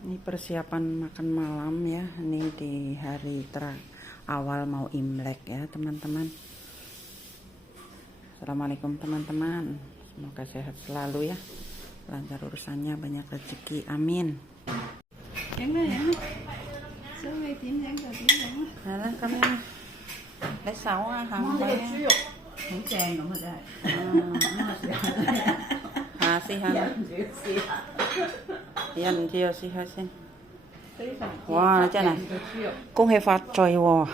Ini persiapan makan malam ya. Ini di hari awal mau Imlek ya teman-teman. Assalamualaikum teman-teman. Semoga sehat selalu ya. Lancar urusannya, banyak rezeki. Amin. Nah, kami lấy 6 hầm bay. Xì hả? Dành chiều xì hả xin. Wow, cái này. Cũng hay phát trời wow.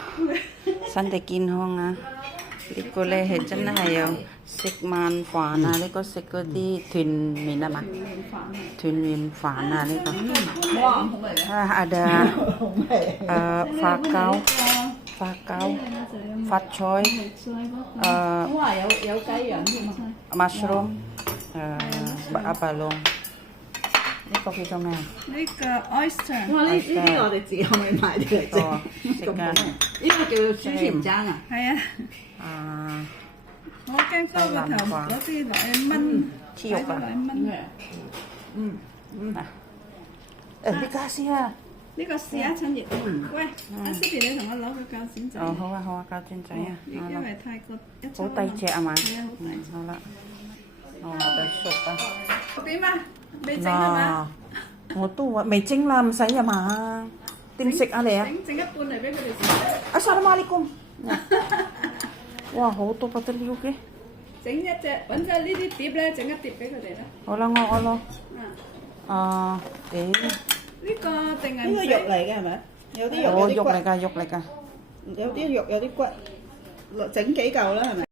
Sẵn để kín không à. Lý cô lê hết chân này à. Xích màn phá nà. Lý cô xích cô đi thuyền mình nà mà. Thuyền mình phá nà. Lý cô. Ada phá cao. Phá cao. Phát choi. Mushroom. Apa long?呢個叫做咩？呢個 oyster。哇！呢啲我哋自己可唔可以買啲嚟整？食㗎。呢個叫豬甜踭啊？係啊。我驚多個頭嗰啲落去炆，黐肉啊！呢家先啊！呢個試下趁熱。喂，阿 Siri 你同我攞個鉸剪仔。哦，好啊好啊，鉸剪仔啊。因為泰國一好大隻啊嘛。係啊，好大隻。好啦。哦，得熟啊。點啊？未整啊嘛？我都話未整啦，唔使啊嘛。點食啊你啊？整一半嚟俾佢哋食。Assalamualaikum。哇，好多不得了嘅。整一隻，揾隻呢啲碟咧，整一碟俾佢哋啦。好啦，我攞。呢個定係呢個肉嚟嘅係咪？有啲肉，有啲骨。肉嚟㗎，肉嚟㗎。有啲肉，有啲骨，整幾嚿啦係咪？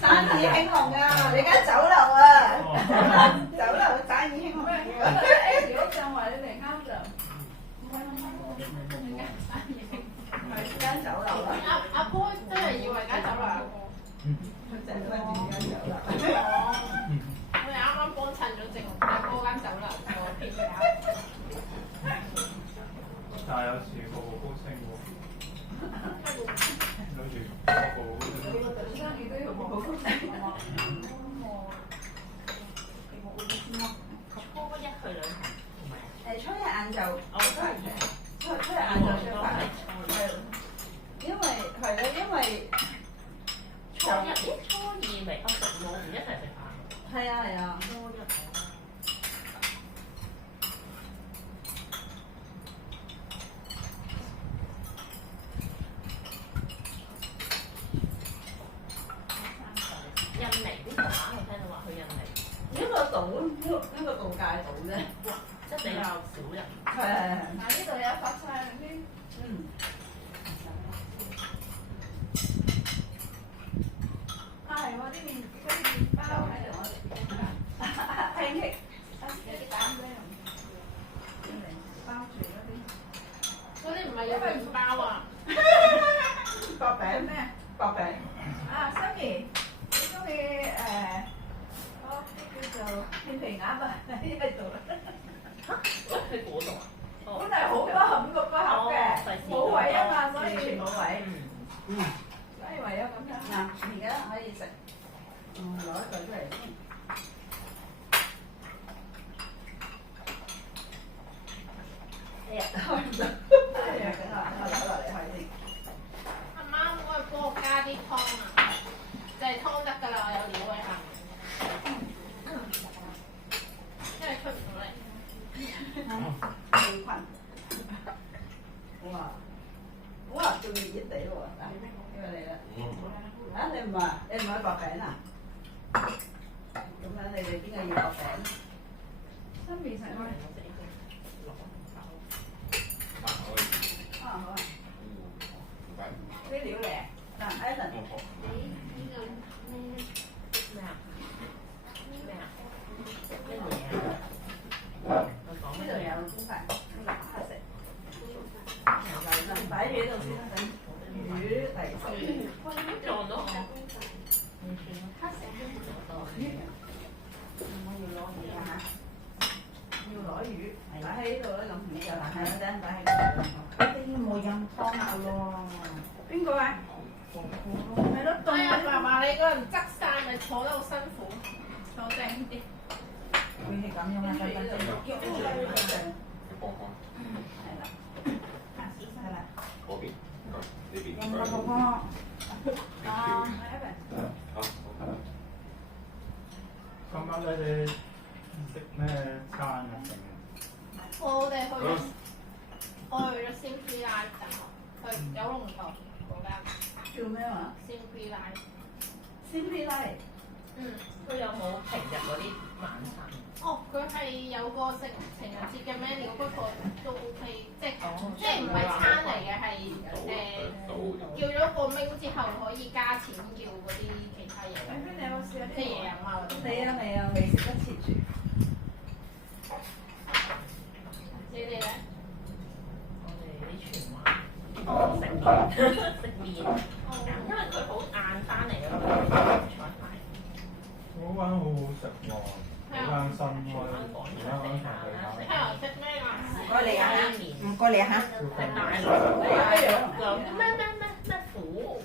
生意興隆啊！你間酒樓啊，酒樓生意興隆。如果上圍你嚟啱就，間酒樓啊！阿波真係以為間酒樓。整翻自己間酒樓。我哋啱啱幫襯咗正阿波間酒樓個片嘅。但係有時個個高升喎，跟住個個生意都要好高興喎。波一去旅行，初一晏晝，都係初一晏晝出發，因為係咧，因為初二未食冇唔一齊食飯。係啊係啊。初一印尼啲動畫，我聽到話去印尼。呢個島，呢個度假島啫，即係比較少人。係。嗱呢度有發晒啲。係喎，啲麵包喺度我哋拼起，有啲蛋俾人用嚟包住嗰啲。嗰啲唔係有麵包啊？薄餅咩？薄餅。啊 ，Sammy，你中意嗰啲叫做片皮鴨啊？喺度啦。嚇？喺嗰度啊？本嚟好多盒咁6個盒嘅，冇位啊嘛，所以冇位。所以唯有咁樣。嗱，而家可以食。攞一個出嚟先。哎呀，開唔到。係啊，等我攞落嚟開先。阿媽，我係幫我加啲湯啊，就係湯得㗎啦，我有料喺下面。因為出唔到嚟。好困。哇！哇，仲熱熱地喎。因為你啦。啊，你唔係薄餅啊？咁樣你哋邊個要薄餅？新面食咩？啊好啊。啲料嚟嗱 ，Allen。咩啊？咩啊？咩嘢啊？呢度有公飯，黑色。擺住喺度先啦，等魚嚟。撞到我。我要攞魚啊嚇！要攞魚，擺喺呢度啦，咁魚就難睇啦，等擺喺度。一啲冇飲湯咯。邊個啊？係咯，凍啊！爸爸你個人側晒咪坐得好辛苦，坐正啲。佢係咁樣啊，細細隻腳喐喐喐。係啦，係啦。嗰邊，呢邊。咁啊，婆婆。啊，係啊，好。今晚你哋食咩餐啊？我哋去咗 Simply Life 去九龍塘嗰間叫咩話 Simply Life。Simply Life。佢有冇平日嗰啲晚餐？哦，佢係有個食情人節嘅 menu，不過都 OK，即係唔係餐嚟嘅，係叫咗個 meal 之後可以加錢叫嗰啲其他嘢。你有冇試下即係嘢飲啊嗰啲。未啊，未食得切住。你哋咧？我哋啲全話食麵，因為佢好晏翻嚟咯，菜牌。嗰間好好食喎，嗰間新開，而家嗰間長地係啊，食咩啊？唔該你啊，唔該你啊。係大陸咩虎？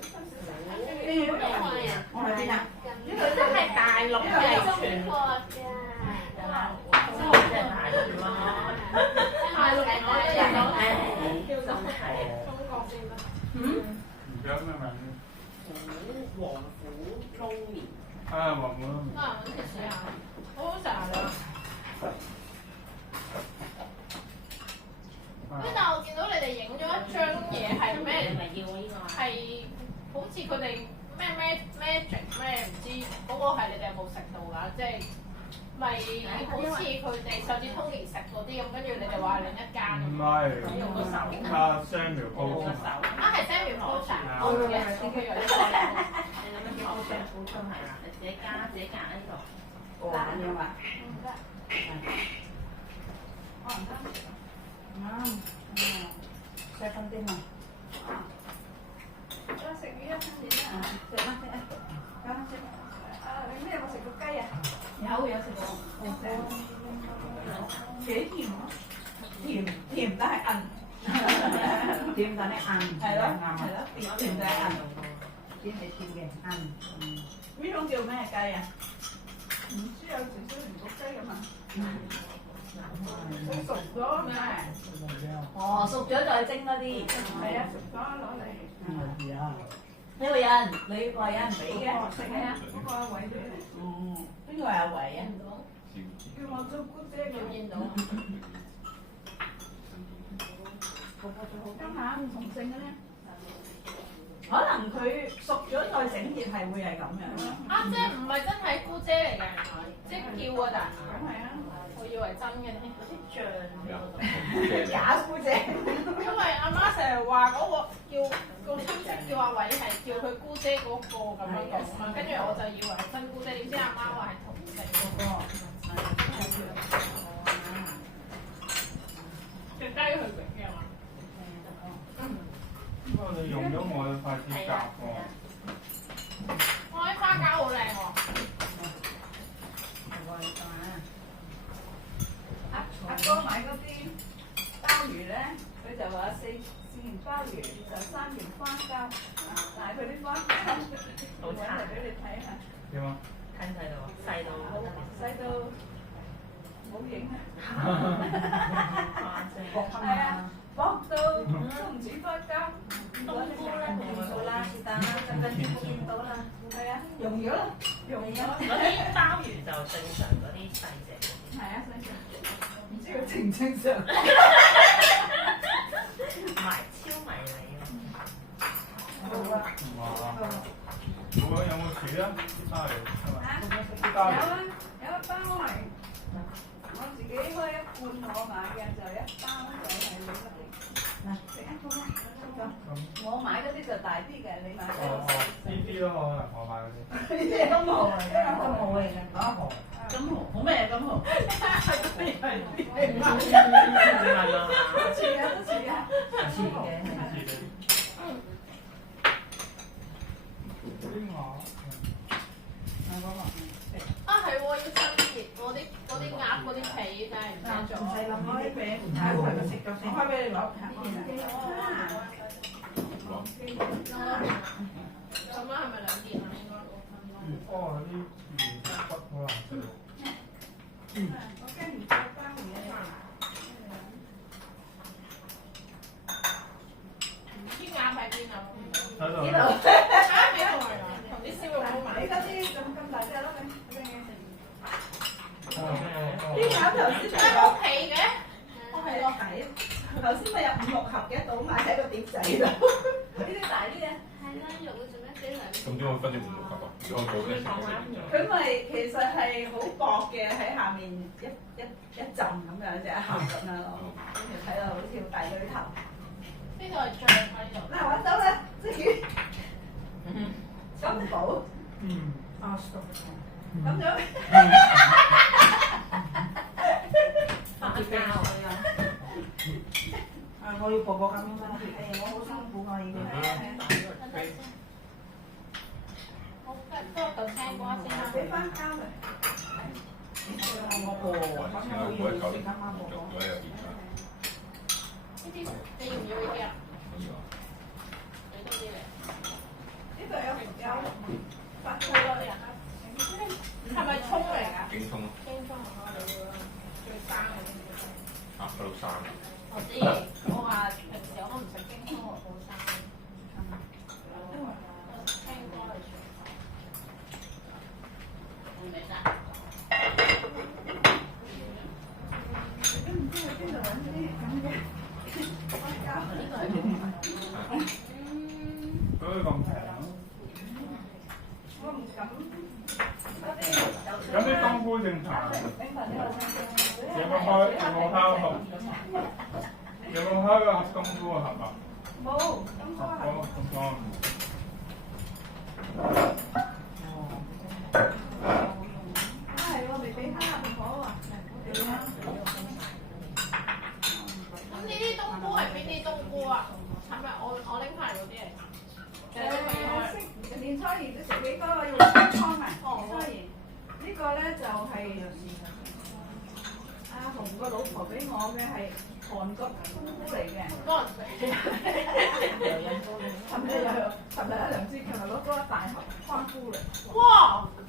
我喺邊啊？真係大陸嘅全貨㗎，真係大陸咯。大陸人講嘅人講叫做係中國先得。唔記得咩名？黃虎撈麵。啊，黃梅啊，揾啲試下，好好食啊！但係我見到你哋影咗一張嘢係咩？你咪要呢個？係好似佢哋咩 magic 咩唔知嗰個係你哋有冇食到㗎？即係咪好似佢哋上次 Tony 食嗰啲咁，跟住你哋話另一間唔係，用個手。啊 Samuel 煲個手。啊係 Samuel Pocha，我唔記得咗佢有呢個。你咁樣叫我上補充係啦，你自己加喺呢度。咁樣啊？唔得，我唔得。細分啲嘛？我食魚一分錢啊！食啦食啦，食啊！你咩有冇食過雞啊？有食過。幾甜啊？甜但係韌，甜但係韌。係咯，甜但係韌，甜係甜嘅韌。呢種叫咩雞啊？唔知有時小年焗雞咁啊。熟咗咩？哦，熟咗再蒸嗰啲。係啊，熟咗攞嚟。係啊。呢個人，你話有人俾嘅？食啊，嗰個阿偉俾你。哦，邊個係阿偉啊？叫我做姑姐佢見到。今晚唔同性嘅咧？可能佢熟咗再整熱係會係咁樣。啊，即係唔係真係姑姐嚟嘅，即係叫啊，但係。咁係啊。我以為真嘅添，啲醬假姑姐。因為阿媽成日話嗰個叫個親戚叫阿偉係叫佢姑姐嗰個咁樣講嘛，跟住我就以為係真姑姐，點知阿媽話係同姓嗰個。隻雞佢食嘅嘛？不過你用咗我嘅筷子夾喎。我啲花膠好靚喎。阿哥買嗰啲鮑魚咧，佢就話4件鮑魚就3件花膠，但係佢啲花膠好揾嚟俾你睇下，點啊？睇唔睇到啊？細到細到冇影啊！花啫。係啊，薄到都唔似花膠。冬菇咧，見到啦，是但啦，見到啦。係啊，溶咗啦，溶咗。嗰啲鮑魚就正常嗰啲細隻。係啊，細隻。唔知佢正唔正常？超迷你啊！冇有冇煮啊？啲花嚟係嘛？啲花嚟。有一包係我自己開一罐我買嘅，就一包就係你嗰啲。嗱，食一個啦。我買嗰啲就大啲嘅，你買嗰啲。呢啲咯，可能我買嗰啲。呢啲係金蠔嚟嘅，金蠔嚟嘅。金蠔好咩啊？金蠔係咩係啲？似啊，都似啊。似嘅。啊係喎，要新熱嗰啲鴨嗰啲皮真係唔使做。唔使諗開俾，睇佢食咗先。開俾你攞。咁樣係咪兩件啊？應該。哦，啲魚骨好難食。我驚唔夠包嘢。啲鴨喺邊啊？喺度。呢度。同啲燒肉撈埋。你嗰啲咁大隻咯，你啲鴨頭先真係冇皮嘅。我係個底，頭先咪有5、6盒嘅，倒埋喺個碟仔度。呢啲大啲嘅。係啦，肉會做咩幾兩？咁點解分咗5、6盒啊？如果我做咧，佢咪其實係好薄嘅，喺下面一浸咁樣啫，一盒咁樣咯。跟住睇到好似好大堆頭。呢個係醬喺度。嗱，揾到啦，即係金寶。嗯。咁樣。發膠啊！我要薄薄咁樣啦。係我好辛苦啊，已經。好，不過嚿青瓜先啦。俾翻膠嚟。我薄，咁樣好要食啱啱薄薄。呢啲你要唔要呢啲啊？俾多啲嚟。呢度有發好多啲啊！係咪葱嚟㗎？京葱咯。京葱啊，最生嗰啲。啊，嗰度生。我知，我話平時我都唔食京葱，我好生。青瓜嚟全部。會唔會生？都唔知去邊度揾啲咁嘅發膠。呢個係咩？所以咁平。我唔敢。有啲冬菇正常。有冇烤盒？有冇烤個冬菇嘅盒啊？冇，咁多係。咁多。係喎，未俾蝦唔好啊！咁呢啲冬菇係邊啲冬菇啊？係咪我拎牌嗰啲嚟？年初二都食幾多啊？要開倉啊！年初二呢個咧就係阿紅個老婆俾我嘅，係韓國冬菇嚟嘅。多人食。尋日有2支，琴日攞多一大盒冬菇嚟。哇！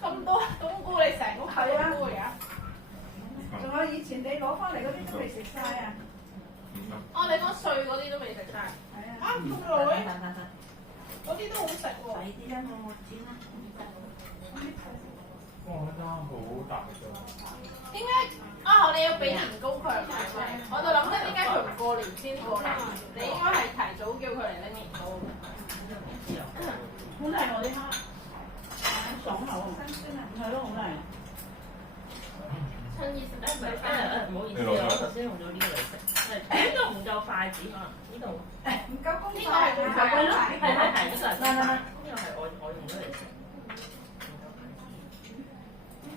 咁多冬菇，你成屋係冬菇嚟啊！仲有以前你攞翻嚟嗰啲都未食晒啊！哦，你講碎嗰啲都未食晒。係啊！啊，咁耐？嗰啲都好食喎。細啲啦，我剪啦。哇！真係好大㗎。點解啊？我哋要俾年糕佢係咪？我就諗緊點解佢唔過年先過嚟？你應該係提早叫佢嚟拎年糕。好靚喎啲蝦，爽口喎。新鮮啊！係咯，好靚。趁熱食得唔係唔好意思，我頭先用咗呢個嚟食，呢度唔夠筷子可能呢度。唔夠公筷呢個係唔夠公筷係呢個係呢個係我用咗嚟食。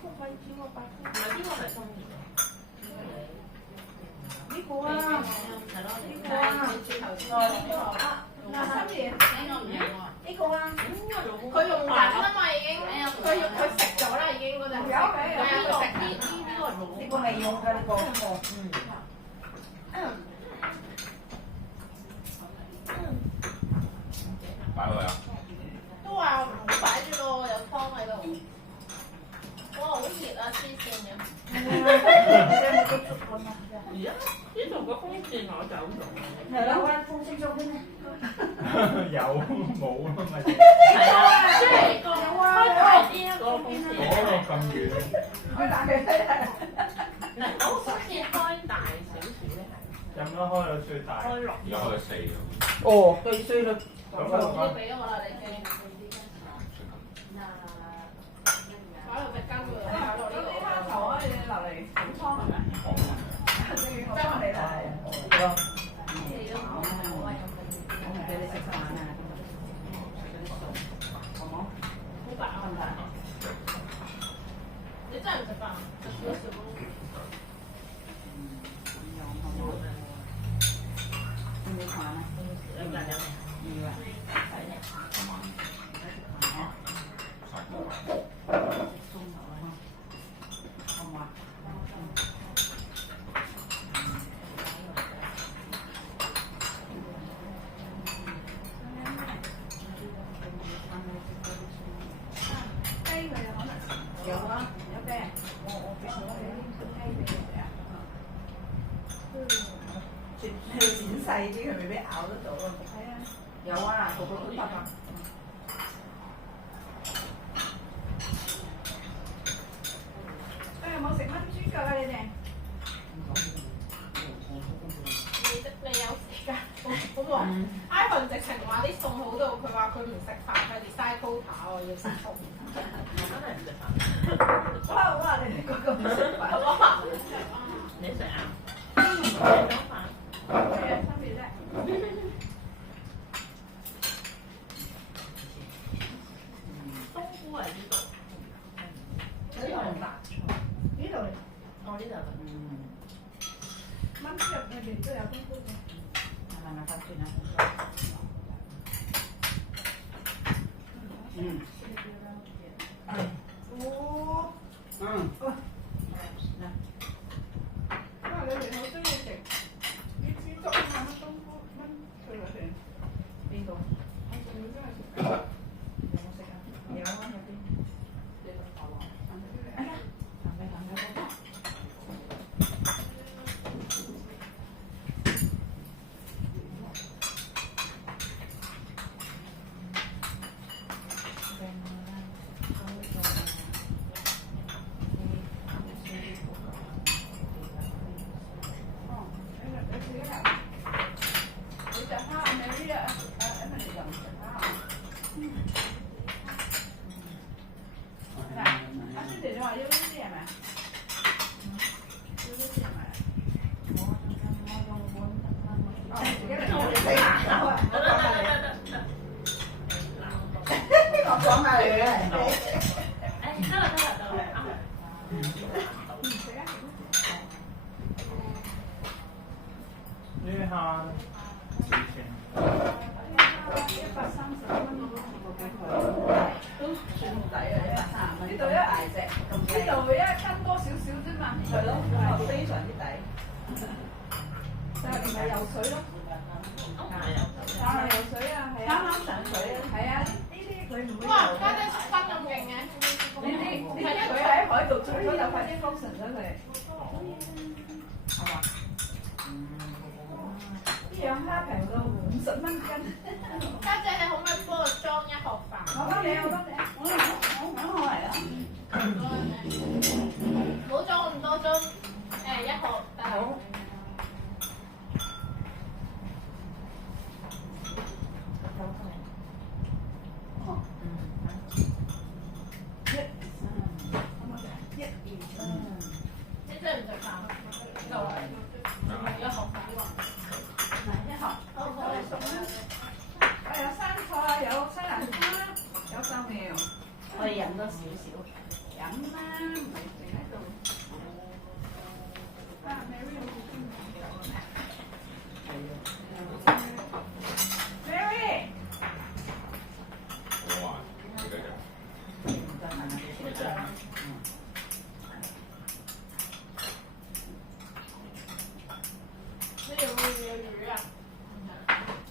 唔係呢個係鬆啲嘅。呢個啊，係咯，呢個啊，呢個啊，嗱，心怡，呢個唔用喎。呢個啊，佢用緊啊嘛已經，佢食咗啦已經嗰陣。有嘅有係啊，食呢個係冇。呢個未用㗎，呢個。擺落去啊！都話唔好擺住咯，有湯喺度。哇，好熱啊！黐線嘅。而家呢度個風扇我走咗。係咯，風聲中邊咧？有冇啊？咪係啊，即係個開大啲啊個風扇。嗰個咁遠。開大嘅睇睇。嗱，我風扇開大少少咧，有冇得開到最大？開落而家開到4咁。哦，對衰啦。要俾我啦，你驚？擺落隻羹度，擺落呢咁啲個。蝦頭可以落嚟補湯係咪？即係我哋啦。我唔俾你食飯啊！好冇？好白啊！你真係唔食飯？食少少咯。有冇飯啊？有人有嚟。要啊！雞佢有可能有啊，有嘅。我俾佢雞俾你啊。剪細啲，佢未必咬得到啊！係啊，有啊，個個都得啊！有冇食炆豬腳啊？你哋？你有時間？好忙。Ivan 直情話啲餸好到，佢話佢唔食飯，佢哋嘥 quota 喎，要食餸。真係唔食飯。哇！你哋個個唔食飯。哇！你食啊？食咗飯。咩分別啫？冬菇係呢度。呢度白菜。呢度哦，呢度。炆豬肉裏邊都有冬菇嘅。係咪發算啊？嗯。哦。嗯。哇！你哋好中意食啲豬粥啊，乜冬菇炆佢裏邊。邊個？我仲會中意食㗎。有冇食啊？有啊，有啲。你個頭啊？哎呀！係咪嗰個？我哋飲多少少。飲啦，唔係淨喺度。啊，Mary 好似中意飲啊。Mary。好啊，呢個就。你有冇魚啊？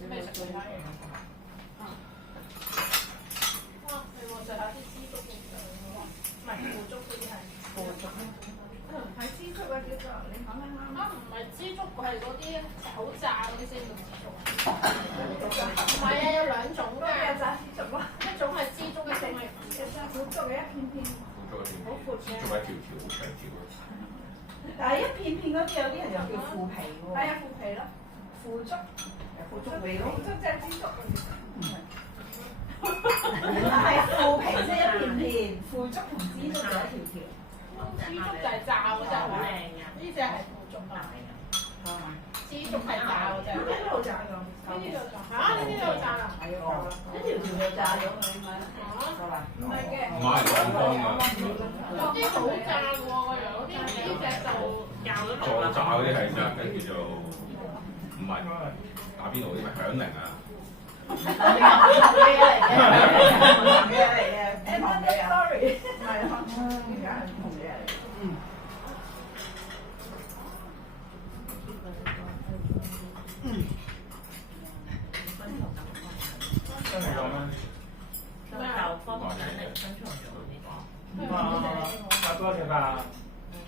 未食其他嘢。哇！係喎，食下啲枝竹嘅醬喎，唔係腐竹嗰啲係。腐竹。係枝竹啊，叫做你講得啱。啊，唔係枝竹，係嗰啲手炸嗰啲先叫枝竹。唔係啊，有兩種㗎。有炸枝竹咯，一種係枝竹，一種係有炸腐竹嘅一片片。好闊嘅，仲有一條條好長條。但係一片片嗰啲有啲人又叫腐皮喎。係啊，腐皮咯。腐腐竹，腐竹味咯，腐竹即係支竹嗰啲。係腐皮即係一片片，腐竹同枝竹就一條條。枝竹就係炸嗰隻好靚嘅，呢隻係腐竹啊。枝竹係炸嗰隻。呢度炸咗。呢啲就炸嚇？呢啲就炸啦。係啊，一條條就炸咗佢咪咯。唔係嘅。唔係兩方㗎。嗰啲好炸喎個樣，呢隻就教咗再炸嗰啲係真係叫做唔係打邊爐嗰啲咪響鈴啊！嘅嚟嘅。sorry，係啊，而家係唔同嘢嚟。真係咁咩？咁就方便嚟分場咗呢個。阿哥食飯。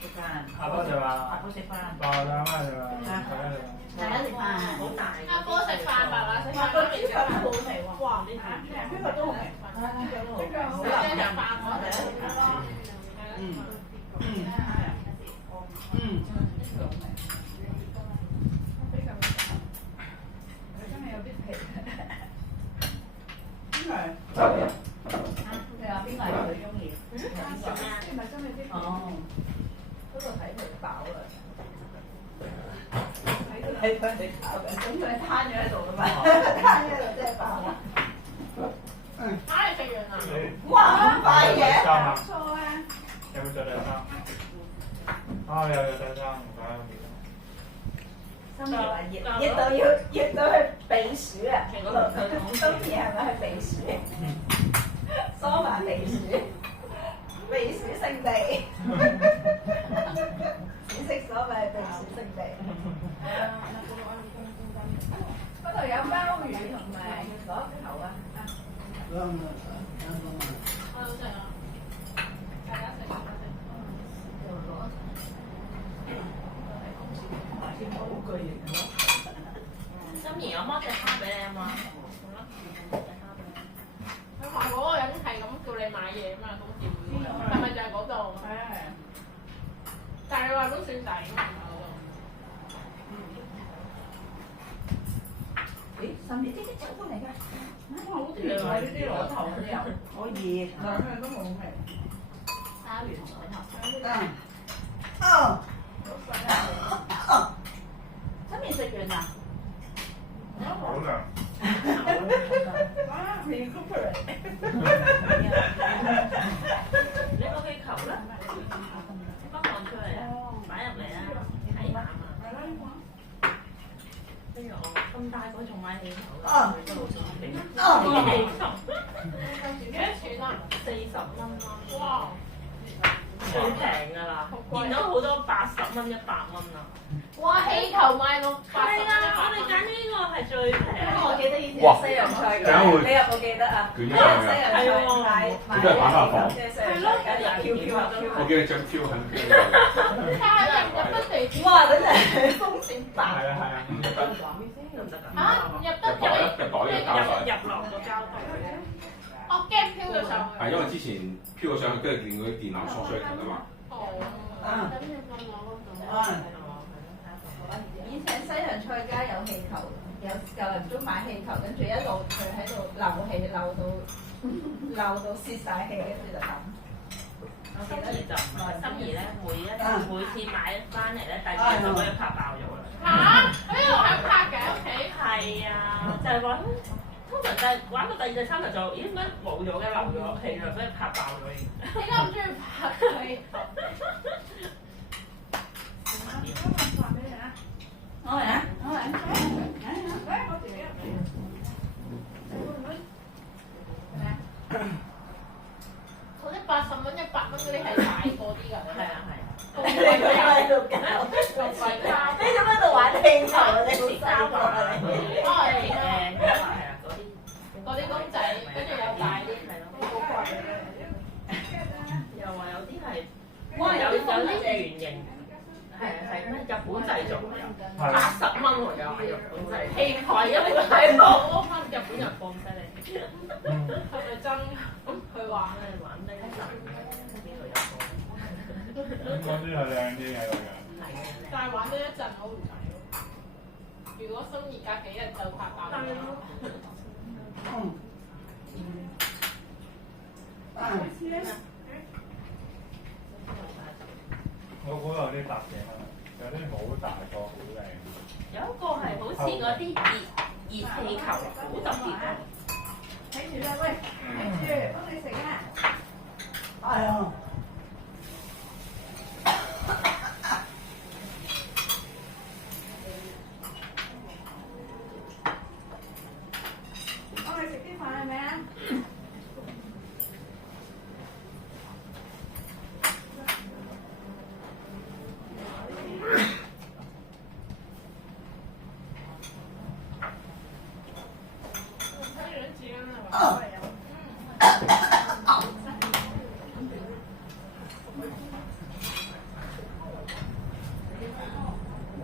食飯。阿哥食飯。阿哥食飯。爸爸媽媽食飯。大家食飯。好大。阿哥食飯，爸爸食飯。個豬腳好味喎。哇！呢呢個都好味。呢個都好味。好啦，食飯我哋食飯咯。真係有啲皮。你話邊個係最中意？係咪真係啲？哦，不過睇佢飽啦。睇佢哋飽嘅，咁佢攤咗喺度㗎嘛，攤咗喺度真係飽啦。嚇你食完啦？哇！咁快嘅，錯錯啊！有冇着第三？啊有第三，唔該。心怡話熱到去避暑啊！心怡係咪去避暑？梳埋避暑，避暑勝地。紫色所謂避暑勝地。嗰度有鮑魚同埋螺頭啊！我有食啊！大家食。心怡，我剝隻蝦俾你啊嘛。佢話嗰個人係咁叫你買嘢啊嘛，咁店係咪就係嗰度？係啊係啊。但係你話都算抵嘛嗰度。咦？甚至呢啲酒杯嚟㗎？好甜啊！呢啲螺頭嗰啲啊，好熱。兩樣都冇味。沙源螺頭。心怡食完啦。好涼。哇！recuperate。你個氣球咧，幫我出嚟啊，擺入嚟啊，睇下啊。係啦，呢個。跟住我咁大個仲買氣球，哦都好少俾。幾多錢啊40蚊咯。哇！最平㗎啦，見到好多80蚊、100蚊啊！哇！氣球賣到係啊，我哋揀呢個係最平。我記得以前西洋菜嘅，你有冇記得啊？捲一西洋菜買呢個係擺下房即係西洋菜緊飄飄啊飄我記得張票喺邊度。入得地址哇！真係風險大。係啊係啊，得唔得㗎？嚇入得入袋嘅膠袋。入落個膠袋。我驚飄咗上去。係因為之前飄咗上去，跟住見嗰啲電纜縮出嚟㗎嘛。哦。啊！咁你放我嗰度。以前西洋菜街有氣球，有人中買氣球，跟住一路佢喺度漏氣，漏到泄晒氣，跟住就抌。心怡就唔係，心怡咧每次買翻嚟咧，第二日就俾佢拍爆咗啦。嚇！呢度係拍嘅屋企。係啊，就係話通常就係玩到第二、第三日就咦點解冇咗嘅漏咗氣就俾佢拍爆咗已經。點解咁中意拍氣球？我嚟啊！我嚟。我自己入嚟。嗰啲80蚊、100蚊嗰啲係大個啲㗎。係啊係啊。你喺度搞，你做咩喺度玩氣球啊？你好三個啊你。哦，係啊嗰啲公仔，跟住有大啲，係咯。好貴。又話有啲係，哇有啲圓形，係咩日本製造嘅，80蚊喎又係日本製，氣貴因為係攞翻日本人放犀利。係咪真？佢話玩呢陣呢度有個，嗰啲係靚啲嘅嗰樣。但係玩呢一陣好唔抵咯。如果心意隔幾日就拍爆。我估有啲搭嘅，有啲好大個，好靚。有一個係好似嗰啲熱氣球，好特別啊！睇住啦，喂，睇住，幫你食啊！係啊。幫你食啲飯係咪啊？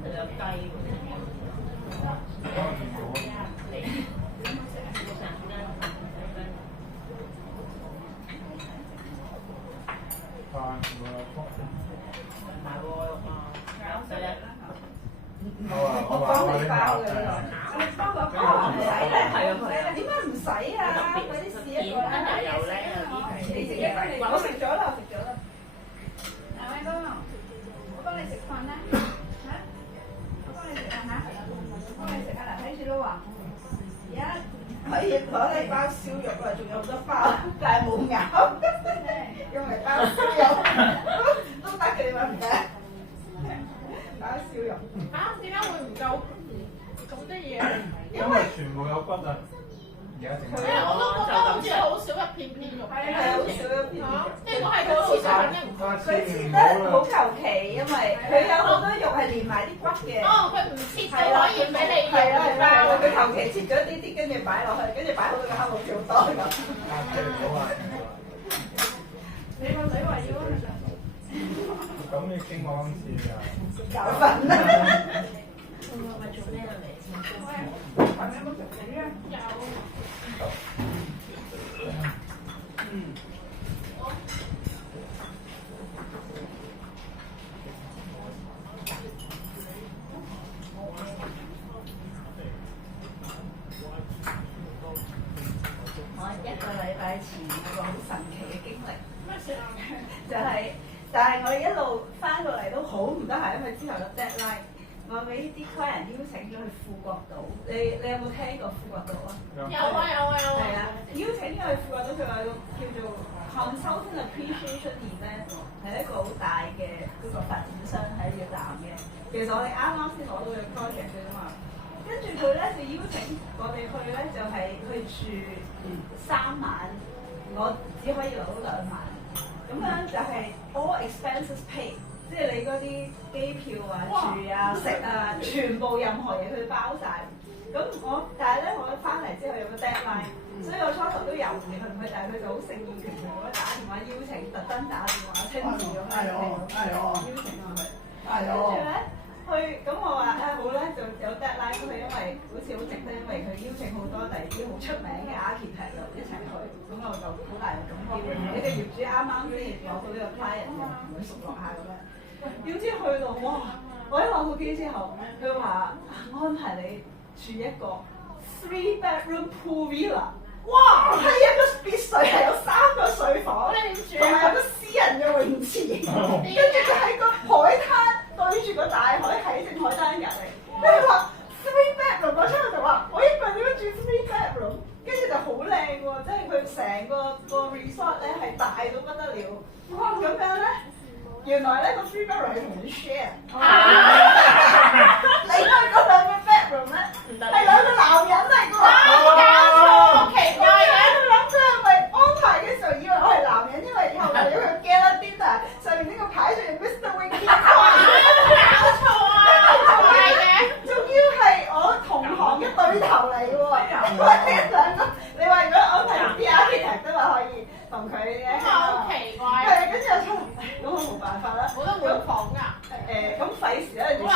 有雞喎。我幫你包嘅呢個，你包個包唔使咧，點解唔使啊？嗰啲試一個啦，你食一個嚟，我食咗啦，食咗啦。阿威哥，我幫你食飯啦，嚇！我幫你食啊嚇！幫你食啊嗱，睇住咯喎。而家可以攞嚟包燒肉啦，仲有好多包，但係冇咬，用嚟包燒肉都得嘅，你話唔得？包燒肉。嚇？點解會唔夠咁多嘢？因為全部有骨啊！而家整。係啊，我都覺得好似好少一片片肉。係好少一片肉。即係如果係佢切就肯定唔同。佢切得好求其，因為佢有好多肉係連埋啲骨嘅。哦，佢唔切就可以俾你係啦係啦，佢求其切咗啲，跟住擺落去，跟住擺好多個黑木條多咁。你個女話要啊？咁你傾我今次啊？搞瞓啦！咪做咩啊你？係咪冇食死啊？有。我一個禮拜前有個好神奇嘅經歷，咩事啊？就係，但係我一路翻過嚟都好唔得閒，因為之後有 deadline。我俾啲客人邀請咗去富國島，你有冇聽過富國島啊？有啊有啊有啊！係啊，邀請咗去富國島，佢話個叫做 Consultant Appreciation Event，係一個好大嘅嗰個發展商喺越南嘅。其實我哋啱啱先攞到個 project 嘅啫嘛，跟住佢咧就邀請我哋去咧，就係去住3晚，我只可以攞到2晚，咁樣就係 all expenses paid。即係你嗰啲機票啊、住啊、食啊，全部任何嘢佢包晒。咁但係咧，我翻嚟之後有個 deadline，所以我初頭都猶豫去唔去，但係佢就好誠意拳拳咁打電話邀請，特登打電話親自咁樣邀請我去。跟住咧去，咁我話好咧，就有 deadline 去，因為好似好值得，因為佢邀請好多第二啲好出名嘅 architect 一齊去，咁我就好大嘅感激。你哋業主啱啱先攞到呢個 client，就同佢熟絡下咁樣。點知去到哇！我一落到機之後，佢話安排你住一個 3-bedroom pool villa。哇！係一個別墅，係有3個睡房，同埋有個私人嘅泳池，跟住就喺個海灘對住個大海，喺正海灘隔離。跟住話 3 bedroom， 我出去就話我一個人點樣住 3 bedroom？ 跟住就好靚喎，即係佢成個 resort 咧係大到不得了。哇！咁樣咧〜原來咧個 3 bedroom 係同你 share， 你對嗰2個 bedroom 咧係2個男人嚟㗎喎，好奇怪嘅。我諗佢係咪安排嘅時候以為我係男人，因為後來有個 gala dinner 上面呢個牌上面 Mr. Winky， 搞錯啊！係嘅，仲要係我同行一對頭嚟喎，因為呢2個你話如果安排啲 architect 都話可以同佢嘅，好奇怪。係跟住我出嚟，咁我冇辦法啦。冇得換房㗎。咁費事咧，你唔好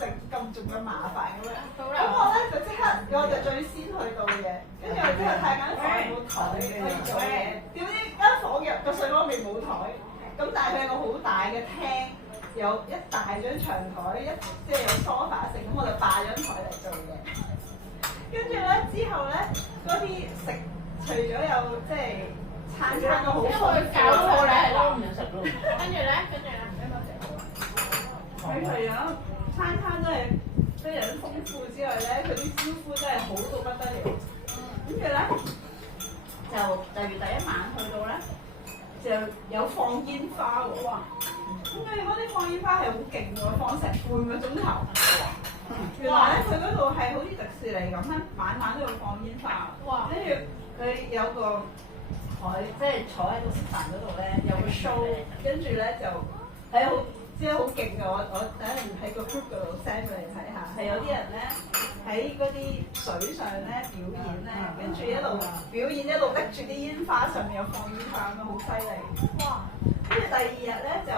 整咁重嘅麻煩咁樣。咁我咧就即刻，我就最先去到嘅，跟住我之後睇間房冇台可以做嘢，點知間房入個睡房未冇台，咁但係佢有個好大嘅廳，有一大張長台，即係有梳化食，咁我就霸張台嚟做嘢。跟住咧之後咧，嗰啲食除咗有即係餐都好豐富，搞錯你係咯，唔食咯。跟住咧，佢除咗餐都係非常豐富之外咧，佢啲招呼真係好到不得了。跟住咧就如第一晚去到咧，就有放煙花喎。咁佢嗰啲放煙花係好勁喎，放成半個鐘頭。原來咧佢嗰度係好似迪士尼咁咧，晚晚都有放煙花。哇！跟住佢有個台，即係坐喺個食飯嗰度咧，有個 show，跟住咧就係好。即係好勁㗎！我等陣喺個 group 嗰度 send 俾你睇下，係有啲人咧喺嗰啲水上咧表演咧，跟住一路表演一路拎住啲煙花，上面有放煙花咁樣，好犀利！哇！跟住第二日咧就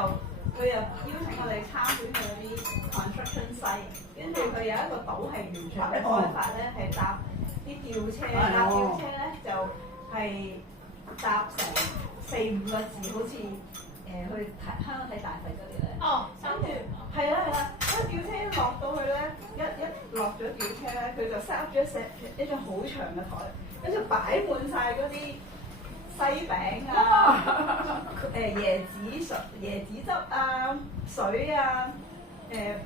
佢又邀請我哋參觀佢嗰啲 construction site，跟住佢有一個島係完全嘅開發咧，係搭啲吊車，搭吊車咧就係搭成4-5個字，好似〜去睇香港睇大肺嗰啲咧，跟住係啦，嗰吊車一落到去咧，一落咗吊車咧，佢就 set up 咗一張好長嘅台，跟住擺滿晒嗰啲西餅啊、椰子汁啊、水啊、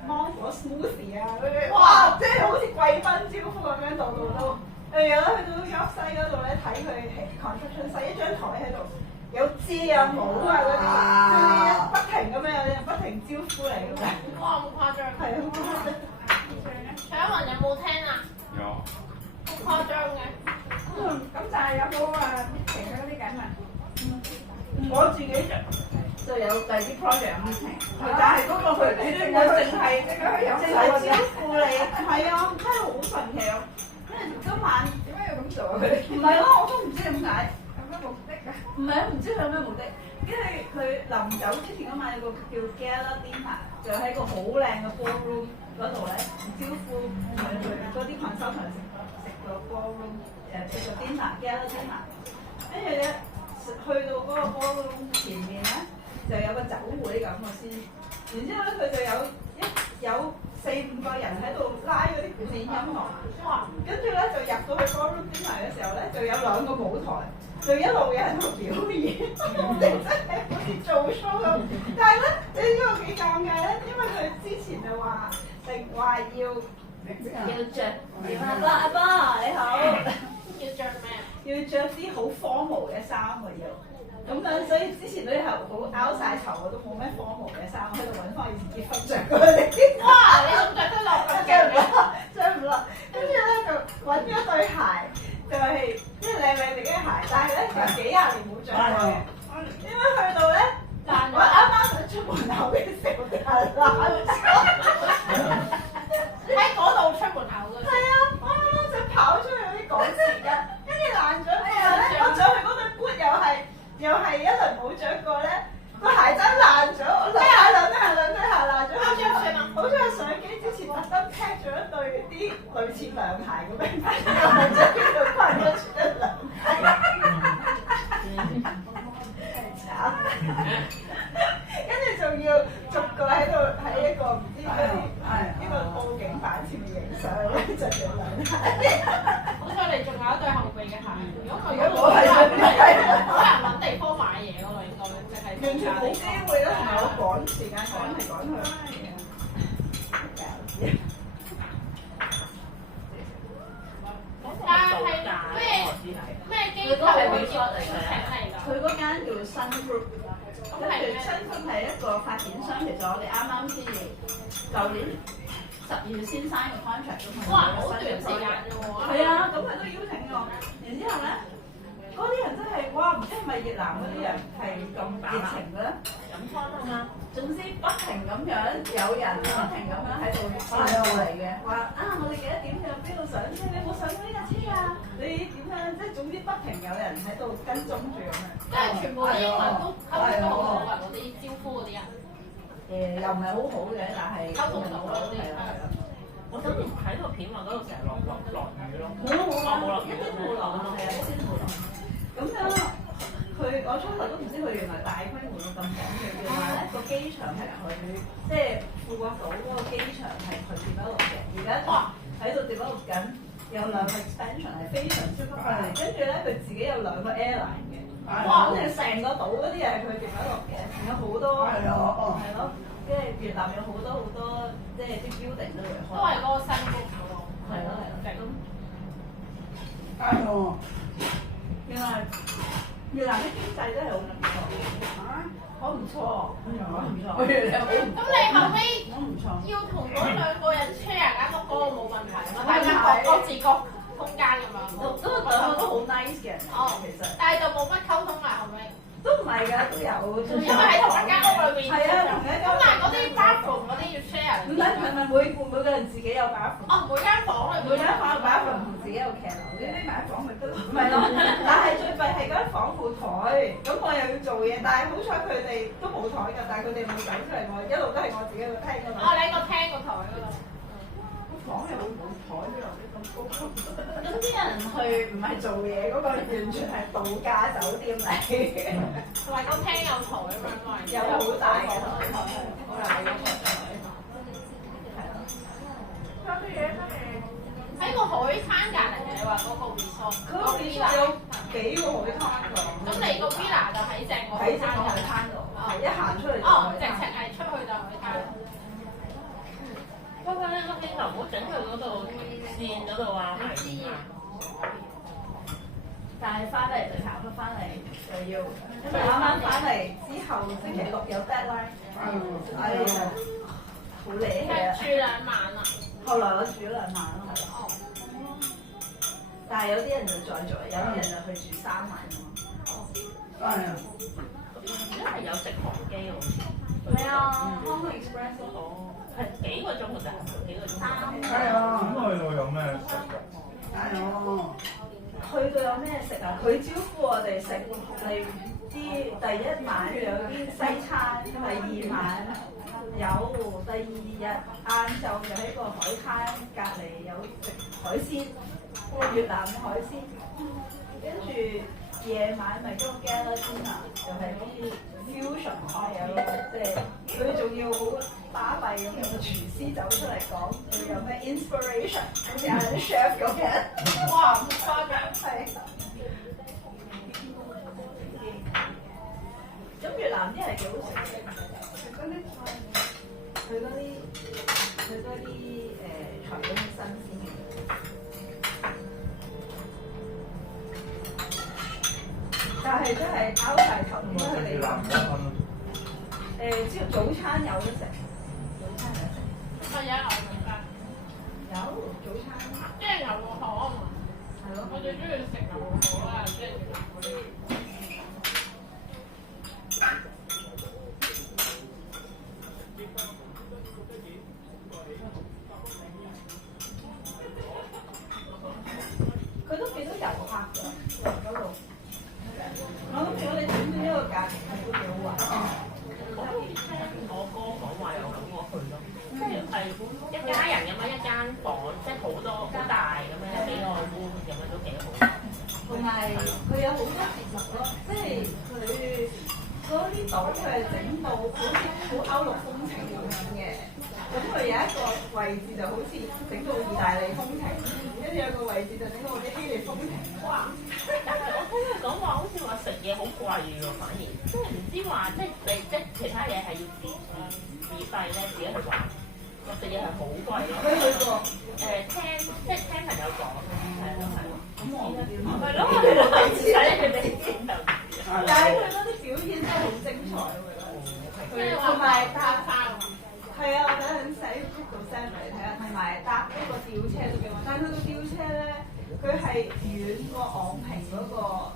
芒果 smoothie 啊嗰啲，哇！即係好似貴賓招呼咁樣，度度都。有得去到約西嗰度咧睇佢 construction site，一張台喺度。有遮啊、帽啊嗰啲，不停咁樣有人不停招呼你咁樣。哇！咁誇張。係啊。想問有冇聽啊？有。好誇張嘅。咁就係有冇其他嗰啲緊啊？我自己就有第二啲 project meeting，但係嗰個佢淨係招呼你，係啊，真係好神奇啊！跟住今晚點解要咁做啊？佢哋唔係咯，我都唔知點解。唔係啊，唔知佢有咩目的。跟住佢臨走之前嗰晚有個叫 Gala Dinner，就喺個好靚嘅 ballroom 嗰度咧招呼嗰啲群收場食個 ballroom， 食個 dinner，Gala Dinner。跟住咧去到嗰個 ballroom 前面咧就有個酒會咁嘅先，然之後咧佢就有4-5個人喺度拉嗰啲古典音樂，哇！跟住咧就入到去 ballroom dinner 嘅時候咧，就有2個舞台。就一路有人喺度表演，真係好似做 show 咁。但係咧，你知道幾尷尬咧？因為佢之前就話要着，阿爸你好，要着咩？要着啲好 formal 嘅衫喎要。咁樣所以之前都係好拗晒頭，我都冇咩 formal 嘅衫，我喺度揾翻以前結婚着嗰啲。哇！你咁着得落咁嘅？着唔落，跟住咧就揾咗對鞋。就係即係靚靚哋嘅鞋，但係咧有幾廿年冇着過。點解去到咧？我啱啱想出門口嘅時候就爛咗。喺嗰度出門口嘅。係啊，我啱啱想跑出去嗰啲趕時間，跟住爛咗。然後咧，我着去嗰對 boot 又係一輪冇着過咧，個鞋真爛咗。我兩對鞋爛咗。好彩上機之前特登 pack 咗一對啲類似涼鞋咁樣，又冇着呢度翻咗出一涼鞋，跟住仲要逐個喺度喺一個唔知呢個佈景板前面影相，着咗涼鞋。好彩你仲有一對後備嘅鞋，如果如果冇係好難揾地方買嘢嗰度應該，淨係完全冇機會啦，同埋我趕時間趕嚟趕去。但係咩機構會邀請你㗎？佢嗰間叫新 group， 跟住新 group 係一個發展商，其實我哋啱啱先至舊年12月先生嘅 contract 都同哇！好短時間啫喎。係啊，咁佢都邀請我，然之後咧，嗰啲人真係哇，唔知係咪越南嗰啲人係咁熱情嘅咧？飲湯啊嘛。總之不停咁樣有人不停咁樣喺度報嚟嘅，話啊我哋幾多點去邊度上車？你有冇上過呢架車啊？你點樣？即係總之不停有人喺度跟蹤住咁樣。即係全部啲英文都溝通得好好啊！嗰啲招呼嗰啲人。又唔係好好嘅，但係溝通到嗰啲。我想睇套片話嗰度成日落雨咯。冇落，一啲都冇落啊！係啊，一啲都冇落。咁樣我初頭都唔知佢原來大規模到咁緊要，原來咧個機場係佢，即係富國島嗰個機場係佢 develop 嘅，而家喺度 develop 緊，有兩個 expansion 係非常超級快，跟住咧佢自己有兩個 airline 嘅，哇！咁成個島嗰啲嘢係佢 develop 嘅，仲有好多係咯，跟住越南有好多即係啲 building 都會開，都係嗰個新屋嗰度。係咯，咁越南啲經濟真係好唔錯，好唔錯，好唔錯。咁你後尾好唔錯。要同嗰兩個人 share 間屋嗰個冇問題嘛？大家各自各空間咁樣。都兩個都好 nice 嘅，其實。但係就冇乜溝通啦，後尾。都唔係㗎，都有。因為喺同一間屋裏面。係啊，同一間。咁但係嗰啲 bathroom 嗰啲要 share。唔使，係咪每個人自己有 bathroom？哦，每間房啊，每間房有 bathroom 同自己有騎樓，你匿埋一房咪得咯。咪咯，但係最弊係嗰間房冇台，咁我又要做嘢，但係好彩佢哋都冇台㗎，但係佢哋冇走出嚟喎，一路都係我自己個廳嗰度。哦，你個廳個台嗰度。房係冇台嘅，咁高級。咁啲人去唔係做嘢嗰個，完全係度假酒店嚟嘅。同埋個廳有台咁樣嘛。有好大嘅台，好大嘅台。係咯。喺個海灘隔離嘅，你話嗰個 resort。嗰個 resort 有幾個海灘㗎。咁你個 villa 就喺正個海灘度。係一行出嚟就哦，直情係出去就海灘。不過咧，屋企就唔好整佢嗰度線嗰度啊，係啊。但係翻嚟就考咗翻嚟就要，因為啱啱翻嚟之後星期六有 deadline，哎呀，好離氣啊！住2晚啊！後來我住咗2晚咯，係啦。但係有啲人就再做，有啲人就去住3晚㗎嘛。係啊。而家係有直航機喎。係啊，Hong Kong Express 都好。係幾個鐘㗎咋？幾個鐘？係啊。咁去到有咩食㗎？係啊。去到有咩食啊？佢招呼我哋食嚟啲第1晚有啲西餐，第2晚有，第2日晏晝就喺個海灘隔離有食海鮮，越南嘅海鮮，跟住夜晚咪嗰個 gala dinner 就係啲 fusion 有即係佢仲要好巴閉咁，有個廚師走出嚟講佢有咩 inspiration，好似係 chef 咁嘅，哇唔誇張係。咁越南啲係幾好食嘅，佢嗰啲菜，佢嗰啲材料好新鮮嘅。但係真係拗晒頭，應該係你話朝早餐有得食，早餐有得食。咪有牛肉㗎？有早餐，即係牛肉河啊嘛。係咯。我最中意食牛肉河啦，即係越南嗰啲。佢都幾多遊客㗎嗰度。我諗如果你短短一個價錢係都幾好玩。我哥講話有咁我去咯，跟住係一家人咁樣一間房，即係好多好大咁樣幾個 room 咁樣都幾好。同埋佢有好多節目咯，即係佢嗰啲島佢係整到好似好歐陸風情咁樣嘅。咁佢有一個位置就好似整到意大利風情，跟住有個位置就整到啲希臘風情。哇！我聽佢講話，好似話食嘢好貴喎，反而即係唔知話即係其他嘢係要自費咧，自己去玩。食嘢係好貴咯。佢去過聽朋友講，係咯係咯。咁我唔知。係咯，我哋冇第一次睇佢哋先就。但係佢嗰啲表演真係好精彩喎，我覺得。同埋搭花。係啊，我等陣使 Google send 嚟睇下，同埋搭嗰個吊車都幾好，但係佢個吊車咧，佢係遠過昂坪嗰個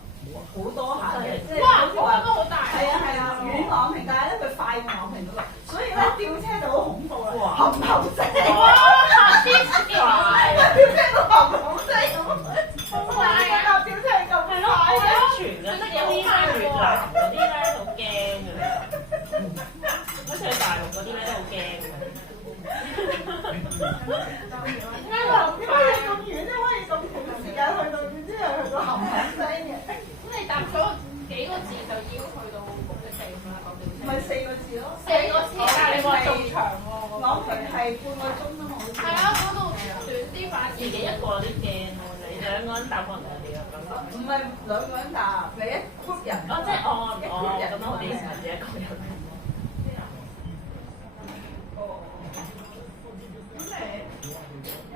好多下嘅，即係好似話都好大。係啊係啊，遠昂坪，但係咧佢快過昂坪嗰個，所以咧吊車就好恐怖啦，冚冚聲。哇！黐線！吊車都冚冚聲咁，好快啊！搭吊車咁快啊！安全嘅，即係有啲咧越南嗰啲咧好驚嘅。好似去大陸嗰啲咧都好驚嘅。點解咁遠咧？可以咁短時間去到，然之後去到冚冚聲嘅？咁你搭咗幾個字就已經去到目的地㗎啦？唔係4個字咯。4個字，但係你話仲長喎。朗屏係半個鐘都冇。係啊，嗰度短啲反而自己一個有啲驚喎，你兩個人答可能有啲咁。唔係2個人答，你一 group 人。哦，即係一 group 人咁樣，我哋唔係自己一個人。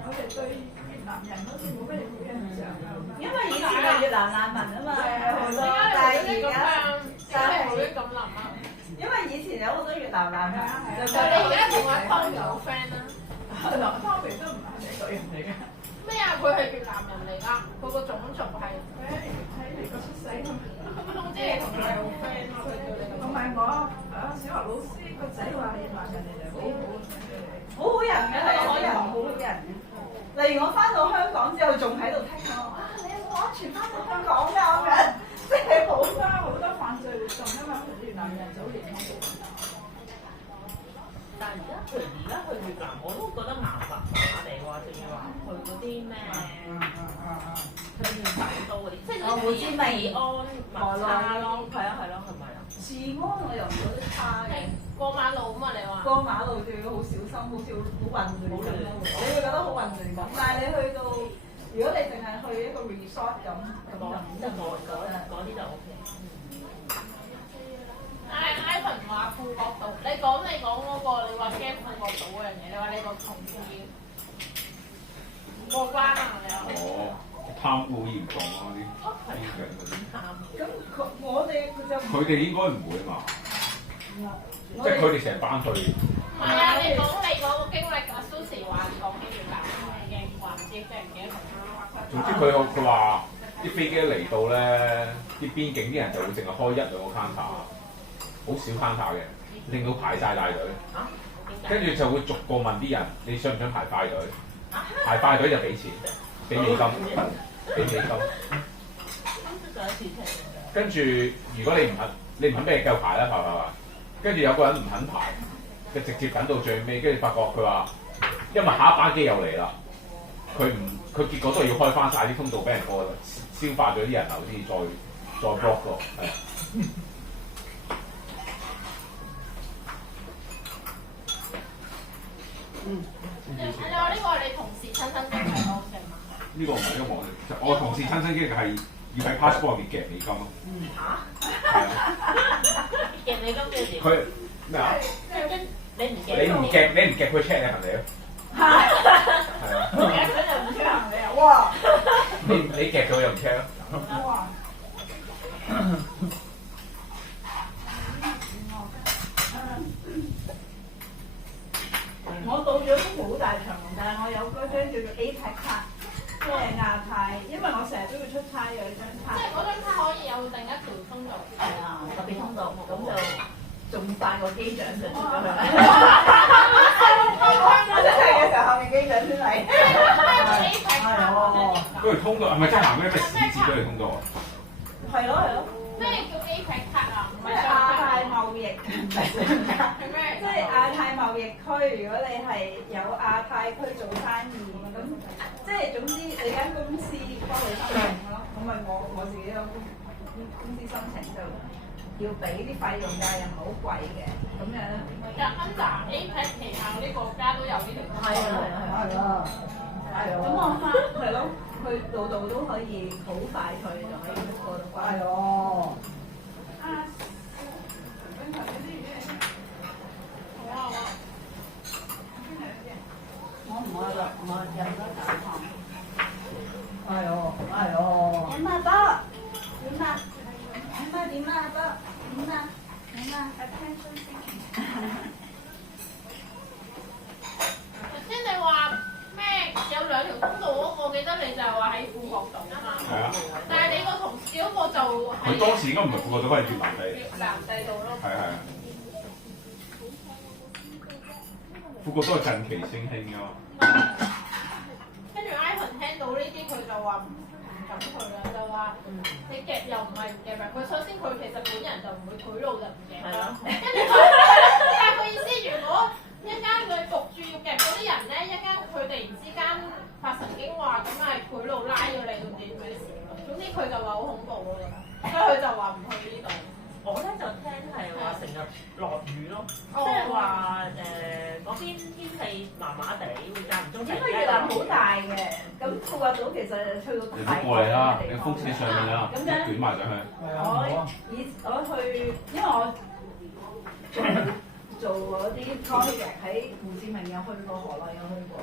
我哋對越南人好似冇乜嘢好印象，因為以前係越南難民啊嘛，好多，但係而家會咁諗啊？因為以前有好多越南難民，就你而家同阿湯有 friend 啦？湯皮都唔係呢個人嚟嘅。咩啊？佢係越南人嚟㗎，佢個種族係睇你個出世咁。總之你同佢係好 friend 咯，佢對你咁。同埋我小學老師個仔話越南人嚟就好好好人嘅，係好人，好好人嘅。例如我翻到香港之後，仲喺度聽緊我你有冇安全翻到香港㗎咁樣，即係好多犯罪活動啊嘛，越南人早年喺度。但係而家去越南，我都覺得麻煩地喎，仲要話去嗰啲咩去首都嗰啲，即係嗰啲治安麻差咯，係啊，係咪啊？治安我又唔覺得差嘅。過馬路啊嘛，你話？過馬路就要好小心，好似好混亂咁咯。你會覺得好混亂咁，但係你去到，如果你淨係去一個 resort 咁就唔得嗰啲就 OK。Ivan 話富國島，你講嗰個，你話驚富國島嗰樣嘢，你話你個同事唔過關啊？你話？哦，貪污嚴重啊啲邊境嗰啲。咁我哋佢哋應該唔會嘛？即係佢哋成班去。唔係啊！你講你嗰個經歷啊，Susie 話講起越南嘅環節，記唔記得同佢？總之佢話啲飛機一嚟到咧，啲邊境啲人就會淨係開1-2個 counter， 好少 counter 嘅，令到排晒大隊。跟住就會逐個問啲人，你想唔想排快隊？排快隊就俾錢，俾美金，俾美金。跟住如果你唔肯俾你繼續排啦，排。跟住有個人唔肯排，就直接等到最尾，跟住發覺佢話，因為下一班機又嚟啦，佢結果都係要開翻晒啲通道俾人過，消化咗啲人流先再 block 咯，係。你話呢個係你同事親身經歷咯，係嘛？呢個唔係一個網嚟，我同事親身經歷係要喺 passport 入邊夾美金咯。係啊。夾美金嘅時。佢咩啊？你唔夾佢 check 你行李咯。係啊。夾咗就唔 check 行李啊！哇！你夾咗又唔 check 咯。哇！我到咗都好大場，但係我有嗰張叫做 APEC 卡，即係亞太，因為我成日都要出差嘅嗰張卡。即係嗰張卡可以有另一條通道。係啊，特別通道，咁就仲快過機長就出咗去。真係嘅時候，後面機長先嚟。嗰條通道係咪真係行咩市字嗰條通道啊？係咯。咩叫 APEC 卡啊？唔係亞太貿易。係咩？即係亞太貿易區，如果你係有亞太區做生意，咁即係總之你間公司幫你申請咯。咁咪我自己有公司申請就要俾啲費用㗎，又唔係好貴嘅咁樣。就 under APEC 旗下啲國家都有呢條通道。係啊。咁我翻係咯，去度都可以好快脆就可以過到關。係咯。我唔愛啦，我飲多啖湯。係哦。點啊得？點啊？點啊得？點啊？Attention seeking。頭先你話咩？有2條通道嗰個，我記得你就係話喺富國島啊嘛。係啊。但係你個同事嗰個就係。佢當時應該唔係富國島，係越南地。越南地度咯。係。富國島係近期升興㗎嘛。跟住 Ivan 聽到呢啲，佢就話唔敢去啦，就話你夾又唔係唔夾嘅。佢首先佢其實本人就唔會賄賂就唔夾啦。跟住佢，但係佢意思如果一間佢焗住要夾嗰啲人咧，一間佢突然之間發神經話咁係賄賂拉咗你咁點咩事咯？總之佢就話好恐怖咯，所以佢就話唔去呢度。我咧就聽係話成日落雨好大嘅，咁富國島其實去到你泰國都過嚟啦，嘅地方你風車上面啦，咁樣捲埋上去。我去，因為我做嗰啲 project 喺胡志明有去過，河內有去過。